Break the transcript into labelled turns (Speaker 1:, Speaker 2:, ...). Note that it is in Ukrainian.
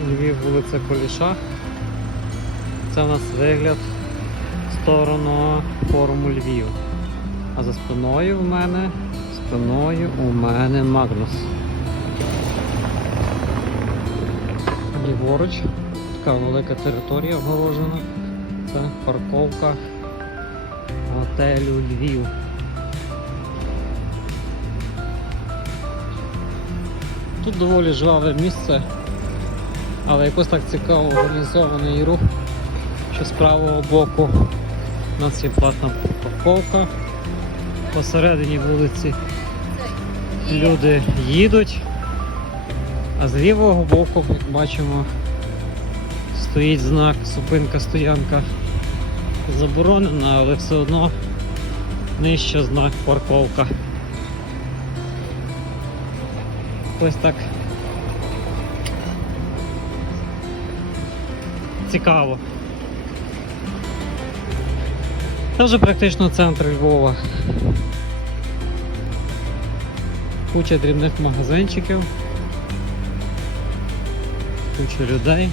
Speaker 1: Львів, вулиця Коліша. Це у нас вигляд в сторону форуму Львів. А за спиною в мене, спиною у мене Магнус. Ліворуч, така велика територія огорожена. Це парковка готелю Львів. Тут доволі жваве місце, але якось так цікаво організований рух, що з правого боку у нас є платна парковка. Посередині вулиці люди їдуть, а з лівого боку, як бачимо, стоїть знак зупинка стоянка заборонена, але все одно нижче знак парковка. Ось так цікаво. Це вже практично центр Львова. Куча дрібних магазинчиків, куча людей.